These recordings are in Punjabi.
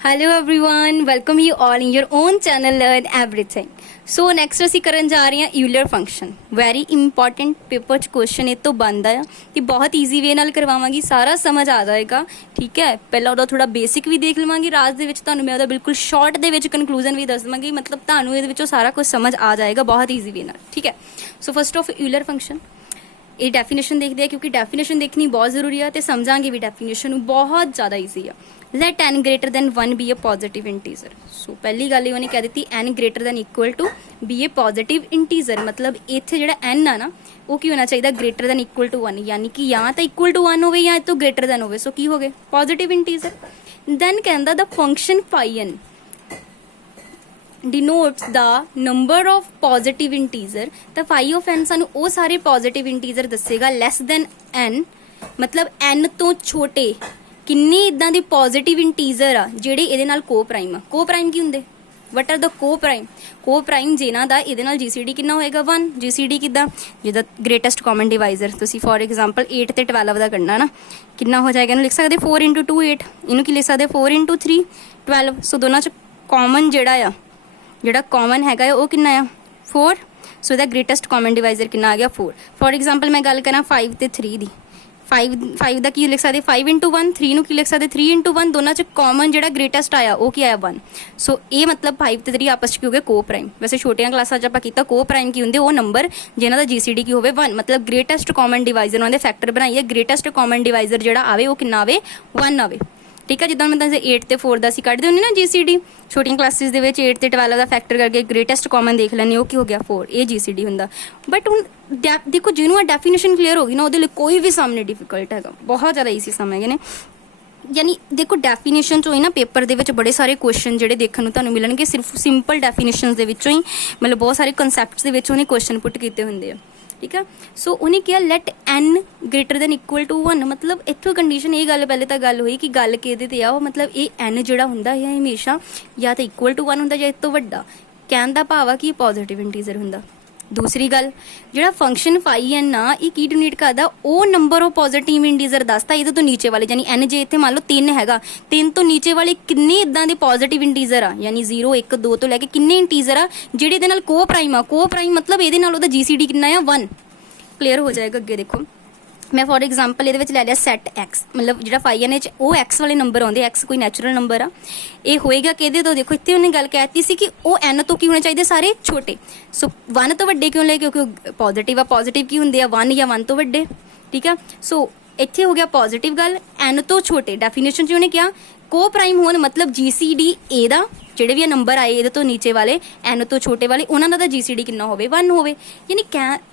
Hello everyone, welcome you all in your own channel learn everything. So next ਅਸੀਂ ਕਰਨ ਜਾ ਰਹੇ ਹਾਂ Euler function. Very important paper 'ਚ क्वेश्चन ਇਹ ਤੋਂ ਬਣਦਾ ਆ ਤੇ ਬਹੁਤ ਈਜ਼ੀ ਵੇ ਨਾਲ ਕਰਵਾਵਾਂਗੀ, ਸਾਰਾ ਸਮਝ ਆ ਜਾਏਗਾ। ਠੀਕ ਹੈ, ਪਹਿਲਾਂ ਉਹਦਾ ਥੋੜਾ ਬੇਸਿਕ ਵੀ ਦੇਖ ਲਵਾਂਗੀ ਰਾਜ ਦੇ ਵਿੱਚ, ਤੁਹਾਨੂੰ ਮੈਂ ਉਹਦਾ ਬਿਲਕੁਲ ਸ਼ਾਰਟ ਦੇ ਵਿੱਚ ਕਨਕਲੂਜਨ ਵੀ ਦੱਸ ਦਵਾਂਗੀ, ਮਤਲਬ ਤੁਹਾਨੂੰ ਇਹਦੇ ਵਿੱਚੋਂ ਸਾਰਾ ਕੁਝ ਸਮਝ ਆ ਜਾਏਗਾ ਬਹੁਤ ਈਜ਼ੀ ਵੇ ਨਾਲ। ਠੀਕ ਹੈ, so first of Euler function ਇਹ ਡੈਫੀਨੇਸ਼ਨ ਦੇਖਦੇ ਆ ਕਿਉਂਕਿ ਡੈਫੀਨੇਸ਼ਨ ਦੇਖਣੀ ਬਹੁਤ ਜ਼ਰੂਰੀ ਆ ਤੇ ਸਮਝਾਂਗੇ ਵੀ ਡੈਫੀਨੇਸ਼ਨ ਨੂੰ, ਬਹੁਤ ਜ਼ਿਆਦਾ ਈਜ਼ੀ ਆ। let n greater than 1 be a positive integer। ਸੋ ਪਹਿਲੀ ਗੱਲ ਇਹ ਉਹਨੇ ਕਹਿ ਦਿੱਤੀ n greater than equal to be a positive integer, ਮਤਲਬ ਇੱਥੇ ਜਿਹੜਾ n ਆ ਨਾ ਉਹ ਕੀ ਹੋਣਾ ਚਾਹੀਦਾ greater than equal to 1, ਯਾਨੀ ਕਿ ਜਾਂ ਤਾਂ equal to 1 ਹੋਵੇ ਜਾਂ ਇਹ ਤੋਂ greater than ਹੋਵੇ। ਸੋ ਕੀ ਹੋ ਗਏ positive integer। then ਕਹਿੰਦਾ the function phi n denotes the number of positive integer। ਤਾਂ phi of n ਸਾਨੂੰ ਉਹ ਸਾਰੇ positive integer ਦੱਸੇਗਾ less than n, ਮਤਲਬ n ਤੋਂ ਛੋਟੇ ਕਿੰਨੇ ਇਦਾਂ ਦੇ ਪੋਜ਼ਿਟਿਵ ਇੰਟੀਜ਼ਰ ਆ ਜਿਹੜੇ ਇਹਦੇ ਨਾਲ ਕੋ ਪ੍ਰਾਈਮ ਆ। ਕੋ ਪ੍ਰਾਈਮ ਕੀ ਹੁੰਦੇ? ਵਟ ਆਰ ਦਾ ਕੋ ਪ੍ਰਾਈਮ? ਕੋ ਪ੍ਰਾਈਮ ਜਿਨ੍ਹਾਂ ਦਾ ਇਹਦੇ ਨਾਲ ਜੀਸੀਡੀ ਕਿੰਨਾ ਹੋਏਗਾ 1। ਜੀਸੀਡੀ ਕਿੱਦਾਂ? ਜਿਹਦਾ ਗ੍ਰੇਟੈਸਟ ਕਾਮਨ ਡਿਵਾਈਜ਼ਰ ਤੁਸੀਂ ਫੋਰ ਐਗਜ਼ਾਮਪਲ 8 ਤੇ 12 ਦਾ ਕੱਢਣਾ ਨਾ, ਕਿੰਨਾ ਹੋ ਜਾਏਗਾ? ਇਹਨੂੰ ਲਿਖ ਸਕਦੇ 4 × 2 8, ਇਹਨੂੰ ਕੀ ਲਿਖ ਸਕਦੇ 4 × 3 12। ਸੋ ਦੋਨਾਂ 'ਚ ਕਾਮਨ ਜਿਹੜਾ ਕਾਮਨ ਹੈਗਾ ਉਹ ਕਿੰਨਾ ਆ 4। ਸੋ ਇਹਦਾ ਗ੍ਰੇਟੈਸਟ ਕਾਮਨ ਡਿਵਾਈਜ਼ਰ ਕਿੰਨਾ ਆ ਗਿਆ 4। ਫੋਰ ਐਗਜ਼ਾਮਪਲ ਮੈਂ ਗੱਲ ਕਰਾਂ 5 ਤੇ 3 ਦੀ, 5 ਦਾ ਕੀ ਲਿਖ ਸਕਦੇ 5 × 1, 3 ਨੂੰ ਕੀ ਲਿਖ ਸਕਦੇ 3 × 1। ਦੋਨਾਂ 'ਚ ਕਾਮਨ ਜਿਹੜਾ ਗ੍ਰੇਟੈਸਟ ਆਇਆ ਉਹ ਕੀ ਆਇਆ 1। ਸੋ ਇਹ ਮਤਲਬ 5 ਤੇ 3 ਆਪਸ 'ਚ ਕੀ ਹੋ ਗਏ ਕੋ ਪ੍ਰਾਈਮ। ਵੈਸੇ ਛੋਟੀਆਂ ਕਲਾਸਾਂ 'ਚ ਆਪਾਂ ਕੀਤਾ ਕੋ ਪ੍ਰਾਈਮ ਕੀ ਹੁੰਦੇ ਉਹ ਨੰਬਰ ਜਿਨ੍ਹਾਂ ਦਾ ਜੀਸੀਡੀ ਕੀ ਹੋਵੇ 1, ਮਤਲਬ ਗ੍ਰੇਟੈਸਟ ਕਾਮਨ ਡਿਵਾਈਜ਼ਰ ਉਹਨਾਂ ਦੇ ਫੈਕਟਰ ਬਣਾਈਏ। ਗ੍ਰੇਟੈਸਟ ਕਾਮਨ ਡਿਵਾਈਜ਼ਰ ਜਿਹੜਾ ਆਵੇ ਉਹ ਕਿੰਨਾ ਆਵੇ 1 ਆਵੇ। ਠੀਕ ਹੈ, ਜਿੱਦਾਂ ਮੈਂ ਤੁਹਾਨੂੰ 8 ਤੇ 4 ਦਾ ਅਸੀਂ ਕੱਢਦੇ ਹੁੰਦੇ ਨਾ ਜੀਸੀਡੀ ਛੋਟੀਆਂ ਕਲਾਸਿਸ ਦੇ ਵਿੱਚ 8 ਤੇ 12 ਦਾ ਫੈਕਟਰ ਕਰਕੇ ਗ੍ਰੇਟੈਸਟ ਕਾਮਨ ਦੇਖ ਲੈਂਦੇ, ਉਹ ਕੀ ਹੋ ਗਿਆ 4। ਇਹ ਜੀਸੀਡੀ ਹੁੰਦਾ। ਬਟ ਹੁਣ ਦੇਖੋ ਜਿਹਨੂੰ ਆ ਡੈਫੀਨੇਸ਼ਨ ਕਲੀਅਰ ਹੋ ਗਈ ਨਾ ਉਹਦੇ ਲਈ ਕੋਈ ਵੀ ਸਾਹਮਣੇ ਡਿਫਿਕਲਟ ਹੈਗਾ, ਬਹੁਤ ਜ਼ਿਆਦਾ ਈਜ਼ੀ ਸਮ ਹੈਗੇ ਨੇ। ਯਾਨੀ ਦੇਖੋ ਡੈਫੀਨੇਸ਼ਨ ਚੋਂ ਹੀ ਨਾ ਪੇਪਰ ਦੇ ਵਿੱਚ ਬੜੇ ਸਾਰੇ ਕੁਐਸਚਨ ਜਿਹੜੇ ਦੇਖਣ ਨੂੰ ਤੁਹਾਨੂੰ ਮਿਲਣਗੇ ਸਿਰਫ ਸਿੰਪਲ ਡੈਫੀਨੇਸ਼ਨਸ ਦੇ ਵਿੱਚੋਂ ਹੀ, ਮਤਲਬ ਬਹੁਤ ਸਾਰੇ ਕਨਸੈਪਟਸ ਦੇ ਵਿੱਚ ਉਹਨੇ ਕੁਐਸਚਨ ਪੁੱਟ ਕੀਤੇ ਹੁੰਦੇ ਆ। ਠੀਕ ਆ, ਸੋ ਉਹਨੇ ਕਿਹਾ light n greater than equal to 1, ਮਤਲਬ ਇੱਥੋਂ ਕੰਡੀਸ਼ਨ ਇਹ ਗੱਲ ਪਹਿਲੇ ਤਾਂ ਗੱਲ ਹੋਈ ਕਿ ਗੱਲ ਕਿਹਦੇ ਤੇ ਆ, ਉਹ ਮਤਲਬ ਇਹ n ਜਿਹੜਾ ਹੁੰਦਾ ਇਹ ਹਮੇਸ਼ਾ ਜਾਂ ਤਾਂ equal to 1 ਹੁੰਦਾ ਜਾਂ ਇਸ ਤੋਂ ਵੱਡਾ। ਕਹਿਣ ਦਾ ਭਾਵ ਆ ਕਿ ਪੋਜ਼ਿਟਿਵ ਇੰਟੀਜ਼ਰ ਹੁੰਦਾ। ਦੂਸਰੀ ਗੱਲ, ਜਿਹੜਾ ਫੰਕਸ਼ਨ ਫਾਈ n ਆ ਇਹ ਕੀ ਡਿਨੋਟ ਕਰਦਾ, ਉਹ ਨੰਬਰ ਆਫ ਪੋਜ਼ਿਟਿਵ ਇੰਟੀਜ਼ਰ ਦੱਸਦਾ ਇਹਦੇ ਤੋਂ ਨੀਚੇ ਵਾਲੇ, ਯਾਨੀ n ਜੇ ਇੱਥੇ ਮੰਨ ਲਓ 3 ਹੈਗਾ, 3 ਤੋਂ ਨੀਚੇ ਵਾਲੇ ਕਿੰਨੇ ਇਦਾਂ ਦੇ ਪੋਜ਼ਿਟਿਵ ਇੰਟੀਜ਼ਰ ਆ, ਯਾਨੀ 0 1 2 ਤੋਂ ਲੈ ਕੇ ਕਿੰਨੇ ਇੰਟੀਜ਼ਰ ਆ ਜਿਹੜੇ ਇਹਦੇ ਨਾਲ ਕੋ ਪ੍ਰਾਈਮ ਆ। ਕੋ ਪ੍ਰਾਈਮ ਮਤਲਬ ਇਹਦੇ ਨਾਲ ਉਹਦਾ ਜੀਸੀਡੀ ਕਿੰਨਾ ਆ 1। ਕਲੀਅਰ ਹੋ ਜਾਏਗਾ। ਅੱਗੇ ਦੇਖੋ ਮੈਂ ਫੋਰ ਐਗਜ਼ਾਮਪਲ ਇਹਦੇ ਵਿੱਚ ਲੈ ਲਿਆ ਸੈਟ x, ਮਤਲਬ ਜਿਹੜਾ ਫਾਈ n 'ਚ ਉਹ x ਵਾਲੇ ਨੰਬਰ ਆਉਂਦੇ, x ਕੋਈ ਨੈਚੁਰਲ ਨੰਬਰ ਆ। ਇਹ ਹੋਏਗਾ ਕਿਹਦੇ ਤੋਂ? ਦੇਖੋ ਇੱਥੇ ਉਹਨੇ ਗੱਲ ਕਹਿਤੀ ਸੀ ਕਿ ਉਹ n ਤੋਂ ਕੀ ਹੋਣੇ ਚਾਹੀਦੇ ਸਾਰੇ ਛੋਟੇ। ਸੋ 1 ਤੋਂ ਵੱਡੇ ਕਿਉਂ ਲੈ? ਕਿਉਂਕਿ ਉਹ ਪੋਜ਼ਿਟਿਵ ਆ। ਪੋਜ਼ਿਟਿਵ ਕੀ ਹੁੰਦੇ ਆ 1 ਜਾਂ 1 ਤੋਂ ਵੱਡੇ। ਠੀਕ ਆ, ਸੋ ਇੱਥੇ ਹੋ ਗਿਆ ਪੋਜ਼ਿਟਿਵ ਗੱਲ, n ਤੋਂ ਛੋਟੇ। ਡੈਫੀਨੇਸ਼ਨ 'ਚ ਉਹਨੇ ਕਿਹਾ ਕੋ ਪ੍ਰਾਈਮ ਹੋਣ, ਮਤਲਬ ਜੀਸੀਡੀ ਇਹਦਾ ਜਿਹੜੇ ਵੀ ਨੰਬਰ ਆਏ ਇਹਦੇ ਤੋਂ ਨੀਚੇ ਵਾਲੇ n ਤੋਂ ਛੋਟੇ ਵਾਲੇ ਉਹਨਾਂ ਦਾ ਤਾਂ ਜੀਸੀਡੀ ਕਿੰਨਾ ਹੋਵੇ 1 ਹੋਵੇ। ਯਾਨੀ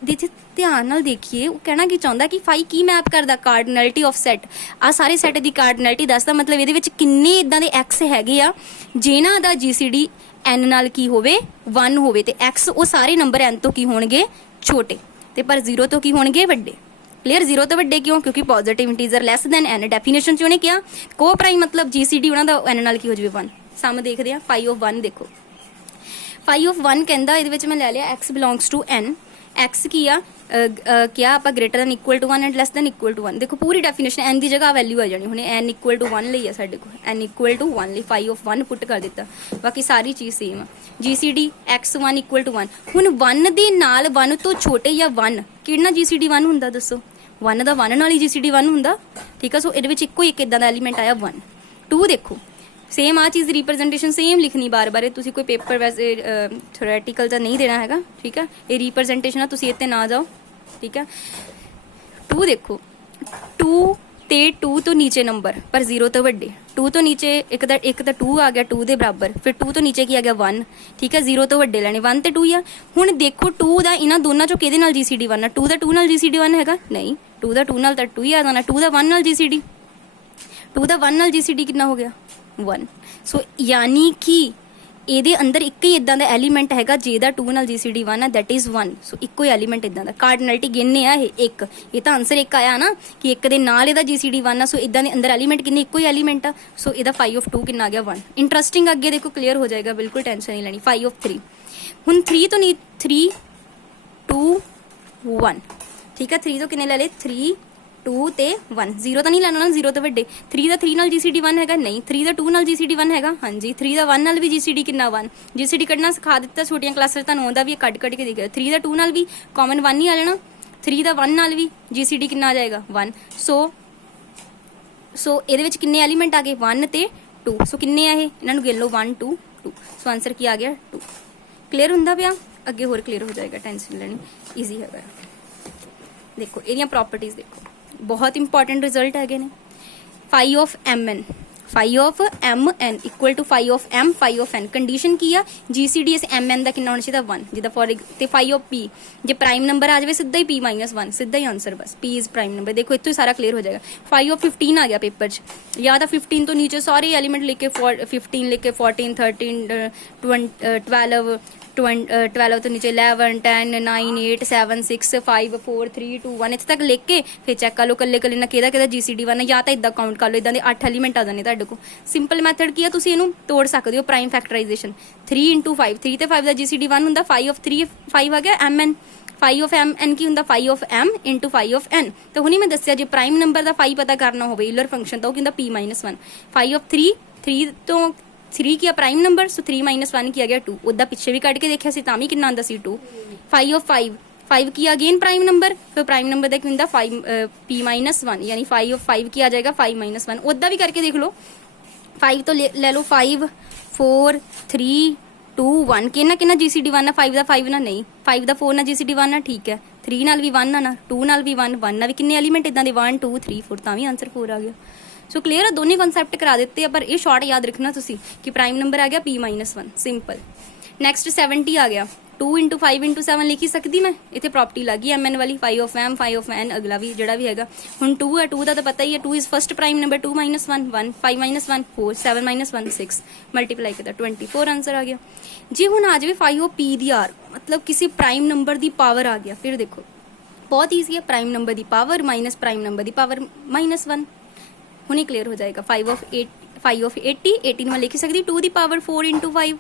ਦੇ ਧਿਆਨ ਨਾਲ ਦੇਖੀਏ ਉਹ ਕਹਿਣਾ ਕੀ ਚਾਹੁੰਦਾ ਕਿ ਫਾਈ ਕੀ ਮੈਪ ਕਰਦਾ ਕਾਰਡਨੈਲਿਟੀ ਆਫ ਸੈਟ। ਆ ਸਾਰੇ ਸੈਟ ਦੀ ਕਾਰਡਨੈਲਿਟੀ ਦੱਸਦਾ, ਮਤਲਬ ਇਹਦੇ ਵਿੱਚ ਕਿੰਨੇ ਇਦਾਂ ਦੇ x ਹੈਗੇ ਆ ਜਿਨ੍ਹਾਂ ਦਾ ਜੀਸੀਡੀ n ਨਾਲ ਕੀ ਹੋਵੇ 1 ਹੋਵੇ, ਤੇ x ਉਹ ਸਾਰੇ ਨੰਬਰ n ਤੋਂ ਕੀ ਹੋਣਗੇ ਛੋਟੇ ਤੇ ਪਰ 0 ਤੋਂ ਕੀ ਹੋਣਗੇ ਵੱਡੇ। ਕਲੀਅਰ? 0 ਤੋਂ ਵੱਡੇ ਕਿਉਂ? ਕਿਉਂਕਿ positive integer less than n। Definition 'ਚ ਉਹਨੇ ਕਿਹਾ ਕੋ ਪ੍ਰਾਈਮ ਮਤਲਬ ਜੀਸੀਡੀ ਉਹਨਾਂ ਦਾ n ਨਾਲ ਕੀ ਹੋ ਜਾਵੇ 1। ਸਮ ਦੇਖਦੇ ਆ ਫਾਈ ਆਫ 1। ਦੇਖੋ ਫਾਈ ਆਫ 1 ਕਹਿੰਦਾ ਇਹਦੇ ਵਿੱਚ ਮੈਂ ਲੈ ਲਿਆ x belongs to n। x ਕੀ ਆ ਕਿਹਾ ਆਪਾਂ greater than equal to 1 and less than equal to 1। ਦੇਖੋ ਪੂਰੀ ਡੈਫੀਨੇਸ਼ਨ n ਦੀ ਜਗ੍ਹਾ ਵੈਲਿਊ ਆ ਜਾਣੀ, ਹੁਣੇ n ਇਕੁਅਲ ਟੂ 1 ਲਈ ਆ ਸਾਡੇ ਕੋਲ, n ਇਕੁਅਲ ਟੂ 1 ਲਈ ਫਾਈ ਆਫ 1 ਪੁੱਟ ਕਰ ਦਿੱਤਾ, ਬਾਕੀ ਸਾਰੀ ਚੀਜ਼ ਸੇਮ ਆ। GCD x1 equal to 1। ਹੁਣ 1 ਦੇ ਨਾਲ 1 ਤੋਂ ਛੋਟੇ ਜਾਂ 1 ਕਿਹੜਾ ਜੀਸੀਡੀ 1 ਹੁੰਦਾ ਦੱਸੋ? 1 ਦਾ 1 ਨਾਲ ਹੀ ਜੀਸੀਡੀ 1 ਹੁੰਦਾ। ਠੀਕ ਆ, ਸੋ ਇਹਦੇ ਵਿੱਚ ਇੱਕੋ ਇੱਕ ਇਦਾਂ ਦਾ ਐਲੀਮੈਂਟ ਆਇਆ 1 2। ਦੇਖੋ ਸੇਮ ਆ ਚੀਜ਼ ਰਿਪਰੈਜ਼ੈਂਟੇਸ਼ਨ ਸੇਮ ਲਿਖਣੀ ਬਾਰ-ਬਾਰ। ਤੁਸੀਂ ਕੋਈ ਪੇਪਰ ਵੈਸੇ ਥਿਓਰੈਟੀਕਲ ਤਾਂ ਨਹੀਂ ਦੇਣਾ ਹੈਗਾ। ਠੀਕ ਆ, ਇਹ ਰਿਪਰੈਜ਼ੈਂਟੇਸ਼ਨ ਆ, ਤੁਸੀਂ ਇੱਥੇ ਨਾ ਜਾਓ। ਠੀਕ ਆ, 2 ਦੇਖੋ 2 ਤੇ 2 ਤੋਂ ਨੀਚੇ ਨੰਬਰ ਪਰ 0 ਤੋਂ ਵੱਡੇ। 2 ਤੋਂ ਨੀਚੇ ਇੱਕ ਤਾਂ 2 ਆ ਗਿਆ 2 ਦੇ ਬਰਾਬਰ, ਫਿਰ 2 ਤੋਂ ਨੀਚੇ ਕੀ ਆ ਗਿਆ 1। ਠੀਕ ਹੈ, 0 ਤੋਂ ਵੱਡੇ ਲੈਣੇ 1 ਤੇ 2 ਆ। ਹੁਣ ਦੇਖੋ 2 ਦਾ ਇਹਨਾਂ ਦੋਨਾਂ ਚੋਂ ਕਿਹਦੇ ਨਾਲ ਜੀਸੀਡੀ 1 ਆ? 2 ਦਾ 2 ਨਾਲ ਜੀਸੀਡੀ 1 ਹੈਗਾ? ਨਹੀਂ, 2 ਦਾ 2 ਨਾਲ ਤਾਂ 2 ਹੀ ਆ ਜਾਣਾ। 2 ਦਾ 1 ਨਾਲ ਜੀਸੀਡੀ ਕਿੰਨਾ ਹੋ ਗਿਆ 1। ਸੋ ਯਾਨੀ ਕਿ ਇਹਦੇ ਅੰਦਰ ਇੱਕ ਹੀ ਇਦਾਂ ਦਾ ਐਲੀਮੈਂਟ ਹੈਗਾ ਜਿਹਦਾ 2 ਨਾਲ ਜੀਸੀਡੀ 1 ਆ, ਦੈਟ ਇਜ਼ 1। ਸੋ ਇੱਕੋ ਹੀ ਐਲੀਮੈਂਟ ਇਦਾਂ ਦਾ ਕਾਰਡਨੈਲਿਟੀ ਗਿਣਨੇ ਆ ਇਹ ਇੱਕ, ਇਹ ਤਾਂ ਆਨਸਰ ਇੱਕ ਆਇਆ ਨਾ ਕਿ ਇੱਕ ਦੇ ਨਾਲ ਇਹਦਾ ਜੀਸੀਡੀ 1 ਆ। ਸੋ ਇਦਾਂ ਦੇ ਅੰਦਰ ਐਲੀਮੈਂਟ ਕਿੰਨੇ? ਇੱਕੋ ਹੀ ਐਲੀਮੈਂਟ ਆ। ਸੋ ਇਹਦਾ ਫਾਈ ਆਫ 2 ਕਿੰਨਾ ਆ ਗਿਆ 1। ਇੰਟਰਸਟਿੰਗ ਅੱਗੇ ਦੇਖੋ ਕਲੀਅਰ ਹੋ ਜਾਏਗਾ, ਬਿਲਕੁਲ ਟੈਨਸ਼ਨ ਨਹੀਂ ਲੈਣੀ। ਫਾਈ ਆਫ 3 ਹੁਣ 3 ਤੋਂ ਨਹੀਂ 3 2 1। ਠੀਕ ਆ, 3 ਤੋਂ ਕਿੰਨੇ ਲੈ ਲਏ 3 2 ਤੇ 1 0 ਤਾਂ ਨਹੀਂ ਲੈਣਾ ਨਾ 0 ਤੋਂ ਵੱਡੇ 3 ਦਾ 3 ਨਾਲ GCD 1 ਹੈਗਾ ਨਹੀਂ 3 ਦਾ 2 ਨਾਲ GCD 1 ਹੈਗਾ ਹਾਂਜੀ 3 ਦਾ 1 ਨਾਲ ਵੀ GCD ਕਿੰਨਾ 1 GCD ਕੱਢਣਾ ਸਿਖਾ ਦਿੱਤਾ ਛੋਟੀਆਂ ਕਲਾਸਾਂ 'ਚ ਤੁਹਾਨੂੰ ਆਉਂਦਾ ਵੀ ਕੱਢ ਕੇ ਦੇਖਿਆ 3 ਦਾ 2 ਨਾਲ ਵੀ ਕਾਮਨ 1 ਹੀ ਆ ਜਾਣਾ 3 ਦਾ 1 ਨਾਲ ਵੀ GCD ਕਿੰਨਾ ਆ ਜਾਏਗਾ 1 ਸੋ ਇਹਦੇ ਵਿੱਚ ਕਿੰਨੇ ਐਲੀਮੈਂਟ ਆ ਗਏ 1 ਤੇ 2 ਸੋ ਕਿੰਨੇ ਆ ਇਹ ਇਹਨਾਂ ਨੂੰ ਗਿਣ ਲਓ 1 2 2 ਸੋ ਆਨਸਰ ਕੀ ਆ ਗਿਆ 2 ਕਲੀਅਰ ਹੁੰਦਾ ਪਿਆ ਅੱਗੇ ਹੋਰ ਕਲੀਅਰ ਹੋ ਜਾਏਗਾ ਟੈਨਸ਼ਨ ਲੈਣੀ ਈਜ਼ੀ ਹੈਗਾ ਦੇਖੋ ਇਹਦੀਆਂ ਪ੍ਰੋਪਰਟੀਜ਼ ਦੇਖੋ बहुत इंपॉर्टेंट रिजल्ट है phi of M N equal to phi of N condition की है GCD इस एम एन का कितना होना चाहिए 1 जिदा फॉर फाई ऑफ पी जो प्राइम नंबर आ जाए सीधा ही P -1 सीधा ही आंसर बस P इज प्राइम नंबर देखो इतो ही सारा क्लियर हो जाएगा फाई ऑफ 15 आ गया पेपर च या तो 15 तो नीचे सारे एलिमेंट लिखे 15 लिखे 14 13 12 12 तो नीचे 11 10 9 8 7 6 5 4 3 2 1 इत्थे तक लिख के फिर चेक कर लो कल्ले कल्ले ना किहदा GCD 1 या तो इदा काउंट कर लो इदा दे 8 एलीमेंट आ जाने तुहाडे कोल सिंपल मैथड की है तुसीं इहनूं तोड़ सकदे हो प्राइम फैक्टराइजेशन 3 × 5 3 ते 5 दा GCD 1 हुंदा फाई ऑफ 3 5 आ गया MN फाई ऑफ MN की हुंदा phi of M × phi of N तो हुणी मैं दस्सिया जे प्राइम नंबर दा फाई पता करना होवे यूलर फंक्शन तो हुंदा P -1 फाई ऑफ 3 तो 3 किया प्राइम नंबर सो 3 - 1 किया गया 2 उदा पीछे भी कट के देखिया सी तां भी कितना आंदा सी 2 फाई ऑफ 5 किया अगेन प्राइम नंबर फिर प्राइम नंबर दा की हुंदा P -1 यानी फाई ऑफ 5 किया जाएगा 5 - 1 उदा भी करके देख लो 5 तो ले लो 5 4 3 2 1 कितना GCD 1 है 5 दा 5 ना नहीं 5 दा 4 ना GCD 1 है ठीक है 3 नाल भी 1 ना 2 नाल भी 1 नाल भी कितने एलिमेंट इदां दे 1 2 3 4 तां भी आंसर 4 आ गया सो क्लियर है दोनों कॉन्सैप्ट करा देते हैं पर ये शॉर्ट याद रखना तुसी कि प्राइम नंबर आ गया P -1 सिंपल नैक्सट 70 आ गया 2 × 5 × 7 लिख ही सकती मैं इतने प्रॉपर्टी लगी MN वाली फाई ऑफ N अगला भी जड़ा भी है हुण 2 है 2 का तो पता ही है 2 is first prime number 2 - 1 1 5 - 1 4 7 - 1 6 multiply करता 24 आंसर आ गया जी हुण आ जाए फाई ऑफ P दी R मतलब किसी प्राइम नंबर की पावर आ गया फिर देखो बहुत ईजी है प्राइम नंबर की पावर माइनस प्राइम नंबर की पावर -1 हुणे क्लियर हो जाएगा फाई ऑफ 80 में लिख सकती 2 दी पावर 4 × 5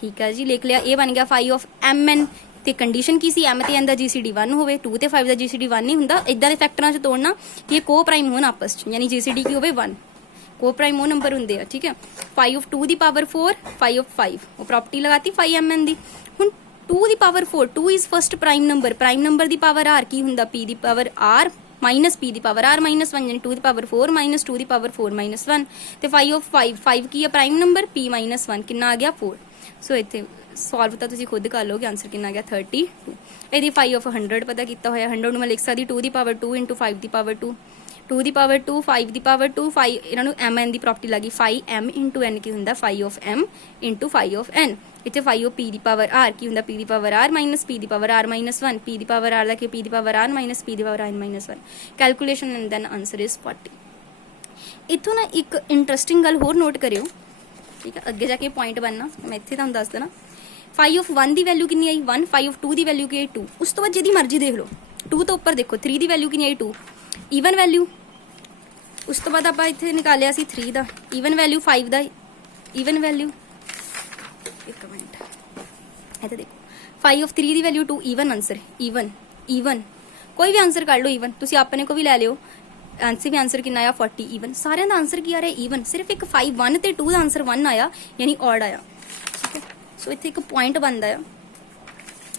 ठीक है जी लिख लिया ये बन गया फाई ऑफ MN ते कंडीशन की सी M ते N दा GCD 1 होवे 2 ते 5 दा GCD 1 नहीं हुंदा इदां दे फैक्टरां च तोड़ना कि ये को प्राइम होण आपस च यानी GCD की होवे 1 को प्राइम वो नंबर हुंदे आ ठीक है फाई ऑफ 2 दी पावर 4 फाई ऑफ 5 वो प्रॉपर्टी लगाती फाई MN दी हुण 2 दी power 4 2 is first prime number दी पावर R की हुंदा P दी पावर R माइनस P दी पावर R -1 यानी 2 दी पावर 4 माइनस 2 दी पावर 4 -1 ते फाई ऑफ 5 की है प्राइम नंबर P -1 कितना आ गया 4 सो इत्थे सॉल्व तो तुसीं खुद कर लोगे आंसर कितना आ गया 32 ਇਹਦੀ फाई ऑफ 100 पता किया होया 100 ਨੂੰ ਮੈਂ ਲਿਖ ਸਕਦੀ 2 ਦੀ ਪਾਵਰ 2 × 5 ਦੀ ਪਾਵਰ 2 2 ਦੀ ਪਾਵਰ 2 5 ਦੀ ਪਾਵਰ 2 5 ਇਹਨਾਂ ਨੂੰ MN ਦੀ ਪ੍ਰੋਪਰਟੀ ਲੱਗੀ फाई M × N ਕੀ ਹੁੰਦਾ phi of M × phi of N ਇੱਥੇ फाई ऑफ P ਦੀ ਪਾਵਰ R ਕੀ ਹੁੰਦਾ P ਦੀ ਪਾਵਰ R - P ਦੀ ਪਾਵਰ R -1 P ਦੀ ਪਾਵਰ R ਦਾ ਕੀ P ਦੀ ਪਾਵਰ R - P ਦੀ power R -1 calculation and then answer is 40 ਇੱਥੋਂ ਨਾ ਇੱਕ ਇੰਟਰਸਟਿੰਗ ਗੱਲ ਹੋਰ ਨੋਟ ਕਰਿਓ ठीक है अगे जाके पॉइंट बनना मैं इत्थे तुहानूं दस देना फाई ऑफ 1 की वैल्यू कितनी आई 1 फाई ऑफ 2 की वैल्यू की आई 2 उस तो बाद जिहदी मर्जी देख लो 2 तो उपर देखो 3 की वैल्यू कितनी आई 2 ईवन वैल्यू उस तो बाद आपां इत्थे निकालिया सी 3 का ईवन वैल्यू 5 का ईवन वैल्यू एक मिनट इत्थे देखो फाई ऑफ 3 की वैल्यू 2 ईवन आंसर ईवन कोई भी आंसर कर लो ईवन तुसीं अपने को भी लै लिओ आंसर भी आंसर कितना आया 40 ईवन सारे का आंसर की आ रहा है ईवन सिर्फ एक 5 1 ते 2 का आंसर 1 आया यानी ऑड आया ठीक है सो इत्थे एक पॉइंट बनता है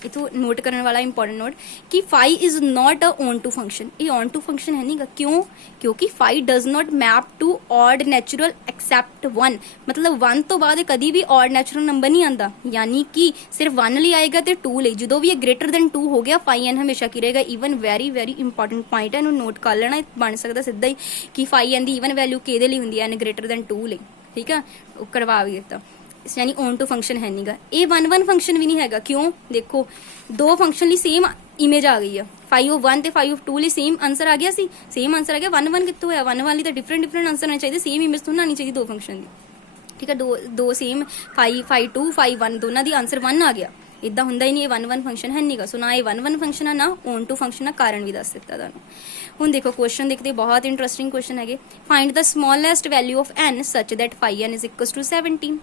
इथों नोट करने वाला इंपॉर्टेंट नोट कि phi is not a onto function ये ऑन टू फंक्शन है नहीं क्यों क्योंकि phi does not map to odd natural except 1 मतलब 1 तो बाद कभी भी ऑड नैचुरल नंबर नहीं आता यानी कि सिर्फ 1 लिए आएगा तो 2 ले जो भी ग्रेटर दैन 2 हो गया फाई एन हमेशा की रहेगा even very very important point है इन्होंने नोट कर लेना बन सकता सीधा ही कि फाई एन की ईवन वैल्यू कि होंगी एन ग्रेटर दैन 2 ले ठीक है करवा भी दिता यानी ऑन टू फंक्शन है नहीं ये 1 1 फंक्शन भी नहीं है क्यों देखो दो फंक्शन ली सेम इमेज आ गई है फाई ऑफ 1 ते फाई ऑफ 2 ली सेम आंसर आ गया सी सेम आंसर आ गया 1 1 कितों है 1 वाली तो डिफरेंट आंसर आने चाहिए सेम इमेज तो ना आनी चाहिए दो फंक्शन की ठीक है दो सेम फाई 2 फाई 1 दोनों की आंसर 1 आ गया इदा होंदा ही नहीं ये 1 1 फंक्शन है नहीं सो ना ये 1 1 फंक्शन है ना ऑन टू फंक्शन है कारण भी दस दिता तुहानूं हुण देखो क्वेश्चन देखते बहुत इंटरस्टिंग क्वेश्चन है find the smallest value of n such that phi n is equal to 17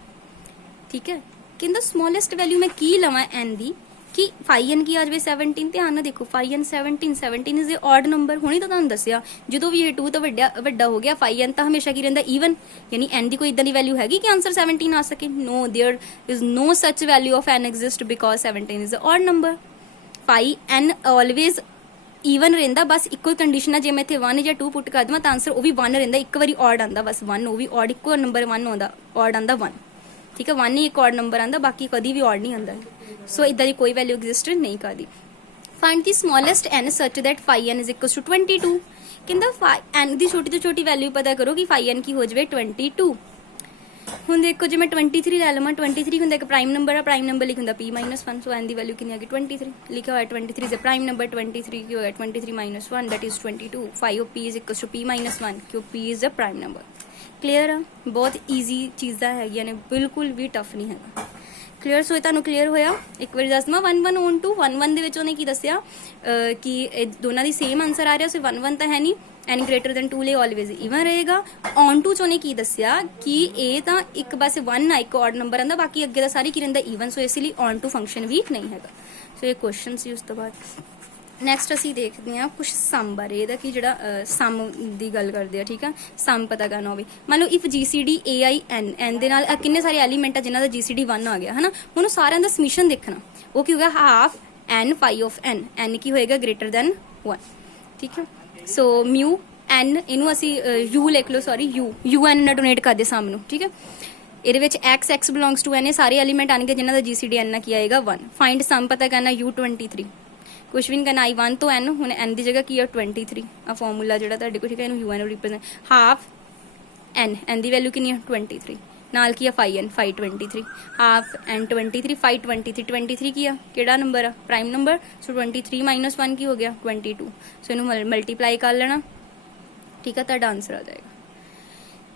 ठीक है कहंदा स्मॉलेस्ट वैल्यू मैं की लवां n दी कि फाई एन की आ जाए 17, ध्यान ਨਾਲ देखो phi N 17 is a odd number. ਹੁਣੀ ਤਾਂ ਤੁਹਾਨੂੰ ਦੱਸਿਆ ਜਦੋਂ ਵੀ ਇਹ 2 ਤੋਂ ਵੱਡਾ ਹੋ ਗਿਆ फाई एन ਤਾਂ ਹਮੇਸ਼ਾ ਕੀ ਰਹਿੰਦਾ ਈਵਨ, ਯਾਨੀ n ਦੀ ਕੋਈ ਇਦਾਂ ਦੀ ਵੈਲਿਊ ਹੈਗੀ ਕਿ ਆਨਸਰ 17 ਆ ਸਕੇ? No, there is no such value of n exist because 17 is a odd number. Phi n always even ਰਹਿੰਦਾ, ਬਸ ਇੱਕੋ ਹੀ ਕੰਡੀਸ਼ਨ ਆ, ਜੇ ਮੈਂ ਇੱਥੇ 1 ਜਾਂ 2 ਪੁੱਟ ਕਰ ਦੇਵਾਂ ਤਾਂ ਆਨਸਰ ਉਹ ਵੀ 1 ਰਹਿੰਦਾ, ਇੱਕ ਵਾਰੀ ਔਡ ਆਂਦਾ ਬਸ 1, ਉਹ ਵੀ ਔਡ ਇੱਕੋ ਨੰਬਰ 1 ਆਉਂਦਾ, ਔਡ ਆਂਦਾ 1, ਠੀਕ ਹੈ, 1 ਹੀ ਇੱਕ ਔਡ ਨੰਬਰ ਆਂਦਾ, ਬਾਕੀ ਕਦੀ ਵੀ ਔਡ ਨਹੀਂ ਆਂਦਾ। ਸੋ ਇਦਾਂ ਦੀ ਕੋਈ ਵੈਲਿਊ ਐਗਜ਼ਿਸਟ ਨਹੀਂ ਕਰਦੀ। Find the smallest n such that phi n is equals to 22। ਕਹਿੰਦਾ n ਦੀ ਛੋਟੀ ਤੋਂ ਛੋਟੀ ਵੈਲਿਊ ਪਤਾ ਕਰੋ ਕਿ phi n ਕੀ ਹੋ ਜਾਵੇ 22। ਹੁਣ ਦੇਖੋ ਜੇ ਮੈਂ 23 ਲੈ ਲਵਾਂ, 23 ਹੁੰਦਾ ਇੱਕ ਪ੍ਰਾਈਮ ਨੰਬਰ ਆ, ਪ੍ਰਾਈਮ ਨੰਬਰ ਲਿਖ ਹੁੰਦਾ p-1, ਸੋ n ਦੀ ਵੈਲਿਊ ਕਿੰਨੀ ਆ ਗਈ 23 ਲਿਖਿਆ ਹੋਇਆ। 23 ਇਜ਼ ਅ ਪ੍ਰਾਈਮ ਨੰਬਰ, 23 ਕੀ ਹੋਇਆ 23 - 1 that is 22। phi of p is equals to p-1 ਕਿਉਂ p is a prime number। Clear ਆ? ਬਹੁਤ ਈਜ਼ੀ ਚੀਜ਼ਾਂ ਹੈਗੀਆਂ ਨੇ, ਬਿਲਕੁਲ ਵੀ ਟਫ ਨਹੀਂ ਹੈਗਾ। ਕਲੀਅਰ? ਸੋ ਇਹ ਤੁਹਾਨੂੰ ਕਲੀਅਰ ਹੋਇਆ? ਇੱਕ ਵਾਰੀ ਦੱਸ ਦਵਾਂ 1 on to 1 ਦੇ ਵਿੱਚ ਉਹਨੇ ਕੀ ਦੱਸਿਆ ਕਿ ਇਹ ਦੋਨਾਂ ਦੀ ਸੇਮ ਆਨਸਰ ਆ ਰਿਹਾ, ਸੋ 1 ਤਾਂ ਹੈ ਨਹੀਂ, n greater than 2 ਲਈ ਆਲਵੇਜ਼ ਈਵਨ ਰਹੇਗਾ। on to ਚ ਉਹਨੇ ਕੀ ਦੱਸਿਆ ਕਿ ਇਹ ਤਾਂ ਇੱਕ ਬਸ 1 ਆ, ਇੱਕ ਔਡ ਨੰਬਰ ਆਂਦਾ, ਬਾਕੀ ਅੱਗੇ ਦਾ ਸਾਰੀ ਕੀ ਰਹਿੰਦਾ ਈਵਨ, ਸੋ ਇਸ ਲਈ on to ਫੰਕਸ਼ਨ ਵੀ ਨਹੀਂ ਹੈਗਾ। ਸੋ ਇਹ ਕੁਐਸਚਨ ਸੀ। ਉਸ ਤੋਂ ਬਾਅਦ ਨੈਕਸਟ ਅਸੀਂ ਦੇਖਦੇ ਹਾਂ ਕੁਝ ਸਮ ਬਾਰੇ, ਇਹਦਾ ਕਿ ਜਿਹੜਾ ਸਮ ਦੀ ਗੱਲ ਕਰਦੇ ਆ, ਠੀਕ ਆ, ਸਮ ਪਤਾ ਕਰਨਾ ਹੋਵੇ। ਮੰਨ ਲਓ ਇਫ GCD AI n ਦੇ ਨਾਲ ਕਿੰਨੇ ਸਾਰੇ ਐਲੀਮੈਂਟ ਆ ਜਿਨ੍ਹਾਂ ਦਾ GCD 1 ਆ ਗਿਆ, ਹਨਾ, ਹੁਣ ਸਾਰਿਆਂ ਦਾ ਸਮੀਸ਼ਨ ਦੇਖਣਾ, ਉਹ ਕੀ ਹੋਗਾ half n phi of n ਕੀ ਹੋਏਗਾ ਗ੍ਰੇਟਰ ਦੈਨ 1, ਠੀਕ ਹੈ। ਸੋ ਮਿਊ n, ਇਹਨੂੰ ਅਸੀਂ u ਲਿਖ ਲਓ, ਸੌਰੀ un ਨਾਲ ਡੋਨੇਟ ਕਰਦੇ ਸਮ ਨੂੰ, ਠੀਕ ਹੈ। ਇਹਦੇ ਵਿੱਚ x ਬਿਲੋਂਗਸ ਟੂ n, ਇਹ ਸਾਰੇ ਐਲੀਮੈਂਟ ਆਣਗੇ ਜਿਨ੍ਹਾਂ ਦਾ GCD n ਕੀ ਆਏਗਾ 1। ਫਾਈਂਡ ਸਮ ਪਤਾ ਕਰਨਾ u23, ਕੁਛ ਵੀ ਨਹੀਂ ਕਰਨਾ, i1 ਤੋਂ n, ਹੁਣ n ਦੀ ਜਗ੍ਹਾ ਕੀ ਆ 23, ਆ ਫਾਰਮੂਲਾ ਜਿਹੜਾ ਤੁਹਾਡੇ ਕੋਲ, ਠੀਕ ਹੈ, ਇਹਨੂੰ un ਨੂੰ ਰਿਪਰੈਜ਼ੈਂਟ, ਹਾਫ n ਦੀ ਵੈਲਿਊ ਕਿੰਨੀ ਆ 23, ਨਾਲ ਕੀ ਆ phi n, phi 23, half n 23, phi 23 ਕੀ ਆ, ਕਿਹੜਾ ਨੰਬਰ ਆ, ਪ੍ਰਾਈਮ ਨੰਬਰ, ਸੋ 23 - 1 ਕੀ ਹੋ ਗਿਆ 22, ਸੋ ਇਹਨੂੰ ਮਲਟੀਪਲਾਈ ਕਰ ਲੈਣਾ, ਠੀਕ ਆ, ਤੁਹਾਡਾ ਆਨਸਰ ਆ ਜਾਏਗਾ।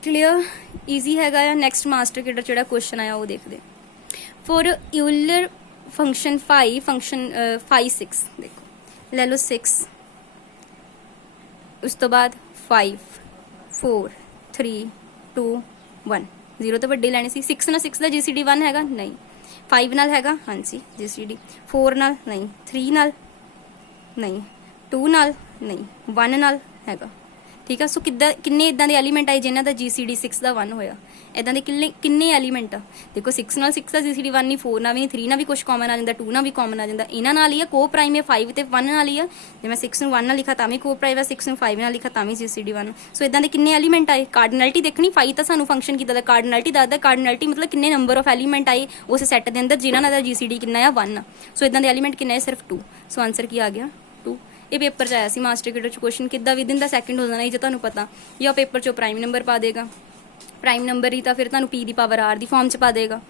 ਕਲੀਅਰ? ਈਜ਼ੀ ਹੈਗਾ ਆ। ਨੈਕਸਟ ਮਾਸਟਰ ਕਿਡਰ ਜਿਹੜਾ ਕੁਐਸਚਨ ਆਇਆ ਉਹ ਦੇਖਦੇ। For Euler function function phi 6, देखो ले लो 6, उस तो बाद 5 4 3 2 1, 0 तो ਵੱਡੀ ਲੈਣੀ ਸੀ। 6 ਨਾਲ 6 ਦਾ GCD 1 ਹੈਗਾ ਨਹੀਂ, 5 ਨਾਲ ਹੈਗਾ ਹਾਂਜੀ GCD, 4 ਨਾਲ ਨਹੀਂ, 3 ਨਾਲ ਨਹੀਂ, 2 ਨਾਲ ਨਹੀਂ, 1 ਨਾਲ ਹੈਗਾ, ਠੀਕ ਆ। ਸੋ ਕਿੰਨੇ ਇਦਾਂ ਦੇ ਐਲੀਮੈਂਟ ਆਏ ਜਿਨ੍ਹਾਂ ਦਾ GCD 6 ਦਾ 1 ਹੋਇਆ? ਇਦਾਂ ਦੇ ਕਿੰਨੇ ਐਲੀਮੈਂਟ ਆ? ਦੇਖੋ 6 ਨਾਲ 6 ਦਾ GCD 1 ਨਹੀਂ, 4 ਨਾਲ ਵੀ ਨਹੀਂ, 3 ਨਾਲ ਵੀ ਕੁਝ ਕਾਮਨ ਆ ਜਾਂਦਾ, 2 ਨਾਲ ਵੀ ਕਾਮਨ ਆ ਜਾਂਦਾ, ਇਹਨਾਂ ਨਾਲ ਹੀ ਆ ਕੋ ਪ੍ਰਾਈਮ ਹੈ, 5 ਤੇ 1 ਨਾਲ ਹੀ ਆ। ਜੇ ਮੈਂ 6 ਨੂੰ 1 ਨਾਲ ਲਿਖਾ ਤਾਂ ਵੀ ਕੋ ਪ੍ਰਾਈਮ ਹੈ, 6 ਨੂੰ 5 ਨਾਲ ਲਿਖਾ ਤਾਂ ਵੀ GCD 1। ਸੋ ਇਦਾਂ ਦੇ ਕਿੰਨੇ ਐਲੀਮੈਂਟ ਆਏ? ਕਾਰਡੀਨੈਲਿਟੀ ਦੇਖਣੀ, 5 ਤਾਂ ਸਾਨੂੰ ਫੰਕਸ਼ਨ ਕੀਤਾ ਦਾ, ਕਾਰਡੀਨੈਲਿਟੀ ਦੱਸਦਾ, ਕਾਰਡੀਨੈਲਿਟੀ ਮਤਲਬ ਕਿੰਨੇ ਨੰਬਰ ਆਫ ਐਲੀਮੈਂਟ ਆਏ ਉਸ ਸੈੱਟ ਦੇ ਅੰਦਰ ਜਿਨ੍ਹਾਂ ਦਾ GCD ਕਿੰਨਾ ਆ 1 ਆ। ਸੋ ਇਦਾਂ ਦੇ ਐਲੀਮੈਂਟ ਕਿੰਨੇ ਆ? ਸਿਰਫ 2। ਸੋ ਆਨਸਰ ਕੀ ਆ ਗਿਆ 2। ਇਹ ਪੇਪਰ 'ਚ ਆਇਆ ਸੀ ਮਾਸਟਰ ਕਿਡਰ 'ਚ ਕੁਐਸਚਨ, ਕਿੱਦਾਂ ਵਿਦਿਨ ਦਾ ਸੈਕਿੰਡ ਹੋ ਜਾਣਾ ਜੇ ਤੁਹਾਨੂੰ ਪਤਾ, ਜਾਂ ਪੇਪਰ 'ਚੋਂ ਪ੍ਰਾਈਮ ਨੰਬਰ ਪਾ ਦੇਗਾ, ਪ੍ਰਾਈਮ ਨੰਬਰ ਹੀ ਤਾਂ ਫਿਰ ਤੁਹਾਨੂੰ p ਦੀ ਪਾਵਰ r ਦੀ ਫਾਰਮ 'ਚ ਪਾ ਦੇਗਾ।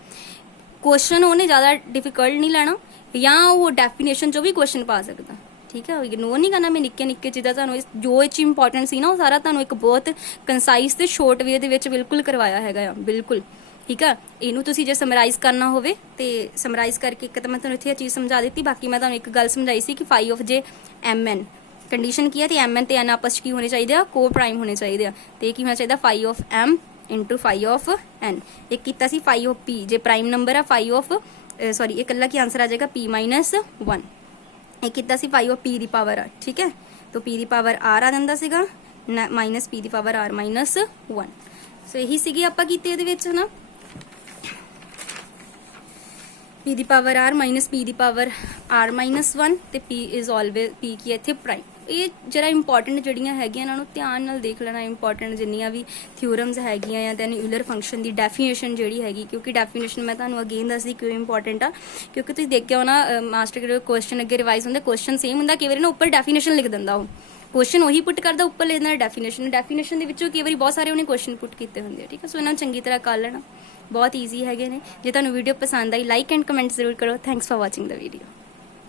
ਕੁਐਸਚਨ ਉਹਨੇ ਜ਼ਿਆਦਾ ਡਿਫਿਕਲਟ ਨਹੀਂ ਲੈਣਾ, ਜਾਂ ਉਹ ਡੈਫੀਨੇਸ਼ਨ 'ਚੋਂ ਵੀ ਕੁਐਸਚਨ ਪਾ ਸਕਦਾ, ਠੀਕ ਹੈ। ਇਗਨੋਰ ਨਹੀਂ ਕਰਨਾ। ਮੈਂ ਨਿੱਕੇ ਚੀਜ਼ਾਂ ਤੁਹਾਨੂੰ ਜੋ ਇਹ 'ਚ ਇੰਪੋਰਟੈਂਟ ਸੀ ਨਾ ਉਹ ਸਾਰਾ ਤੁਹਾਨੂੰ ਇੱਕ ਬਹੁਤ ਕੰਸਾਈਜ਼ ਤੇ ਸ਼ੋਰਟ ਵੇ ਦੇ ਵਿੱਚ ਬਿਲਕੁਲ ਕਰਵਾਇਆ ਹੈਗਾ ਆ, ਬਿਲਕੁਲ, ਠੀਕ ਆ। ਇਹਨੂੰ ਤੁਸੀਂ ਜੇ ਸਮਰਾਈਜ਼ ਕਰਨਾ ਹੋਵੇ ਤੇ ਸਮਰਾਈਜ਼ ਕਰਕੇ ਇੱਕ ਤਾਂ ਮੈਂ ਤੁਹਾਨੂੰ ਇੱਥੇ ਇਹ ਚੀਜ਼ ਸਮਝਾ ਦਿੱਤੀ, ਬਾਕੀ ਮੈਂ ਤੁਹਾਨੂੰ ਇੱਕ ਗੱਲ ਸਮਝਾਈ ਸੀ ਕਿ phi of j mn condition ਕੀ ਹੈ, ਤੇ mn ਤੇ n ਆਪਸ 'ਚ ਕੀ ਹੋਣੇ ਚਾਹੀਦੇ ਆ? ਕੋ ਪ੍ਰਾਈਮ ਹੋਣੇ ਚਾਹੀਦੇ ਆ, ਤੇ ਇਹ ਕੀ ਹੋਣਾ ਚਾਹੀਦਾ phi of m into phi of n। ਇੱਕ ਕੀਤਾ ਸੀ phi of p, ਜੇ ਪ੍ਰਾਈਮ ਨੰਬਰ ਆ phi of ਸੌਰੀ ਇਹ ਇਕੱਲਾ ਕੀ ਆਨਸਰ ਆ ਜਾਏਗਾ p - 1। ਇਹ ਕੀਤਾ ਸੀ phi of p ਦੀ ਪਾਵਰ r, ਠੀਕ ਹੈ, ਤਾਂ p ਦੀ ਪਾਵਰ r ਆ ਜਾਂਦਾ ਸੀਗਾ ਮਾਈਨਸ p ਦੀ ਪਾਵਰ r - 1। ਸੋ ਇਹੀ ਸੀਗੀ ਆਪਾਂ ਕੀਤੇ ਇਹਦੇ ਵਿੱਚ, ਹਨਾ, p ਦੀ ਪਾਵਰ r ਮਾਈਨਸ p ਦੀ ਪਾਵਰ r - 1, ਤੇ p ਇਜ਼ ਆਲਵੇਜ਼ p ਕੀ ਇੱਥੇ ਪ੍ਰਾਈਮ। ਇਹ ਜਰਾ ਇੰਪੋਰਟੈਂਟ ਜਿਹੜੀਆਂ ਹੈਗੀਆਂ ਇਹਨਾਂ ਨੂੰ ਧਿਆਨ ਨਾਲ ਦੇਖ ਲੈਣਾ, ਇੰਪੋਰਟੈਂਟ ਜਿੰਨੀਆਂ ਵੀ ਥਿਊਰਮਸ ਹੈਗੀਆਂ ਆ, ਦੈਨ ਈਲਰ ਫੰਕਸ਼ਨ ਦੀ ਡੈਫੀਨੇਸ਼ਨ ਜਿਹੜੀ ਹੈਗੀ, ਕਿਉਂਕਿ ਡੈਫੀਨੇਸ਼ਨ ਮੈਂ ਤੁਹਾਨੂੰ ਅਗੇਨ ਦੱਸਦੀ ਕਿਉਂ ਇੰਪੋਰਟੈਂਟ ਆ, ਕਿਉਂਕਿ ਤੁਸੀਂ ਦੇਖਿਆ ਹੋ ਨਾ ਮਾਸਟਰ ਕਿਡਰ ਕੁਐਸਚਨ ਅੱਗੇ ਰਿਵਾਈਜ਼ ਹੁੰਦਾ, ਕੁਐਸਚਨ ਸੇਮ ਹੁੰਦਾ, ਕਈ ਵਾਰੀ ਨਾ ਉੱਪਰ ਡੈਫੀਨੇਸ਼ਨ ਲਿਖ ਦਿੰਦਾ, ਉਹ ਕੁਐਸਚਨ ਉਹੀ ਪੁੱਟ ਕਰਦਾ, ਉੱਪਰ ਲਿਖ ਦਿੰਦਾ ਡੈਫੀਨੇਸ਼ਨ ਦੇ ਵਿੱਚੋਂ ਕਈ ਵਾਰੀ ਬਹੁਤ ਸਾਰੇ ਉਹਨੇ ਕੁਐਸਚਨ ਪੁੱਟ ਕੀਤੇ ਹੁੰਦੇ ਆ, ਠੀਕ ਹੈ। ਸੋ ਇਹਨਾਂ ਨੂੰ ਚੰਗੀ ਤਰ੍ਹਾਂ ਕਰ ਲੈਣਾ, ਬਹੁਤ ਈਜ਼ੀ ਹੈਗੇ ਨੇ। ਜੇ ਤੁਹਾਨੂੰ ਵੀਡੀਓ ਪਸੰਦ ਆਈ ਲਾਈਕ ਐਂਡ ਕਮੈਂਟ ਜ਼ਰੂਰ ਕਰੋ। Thanks for watching the video.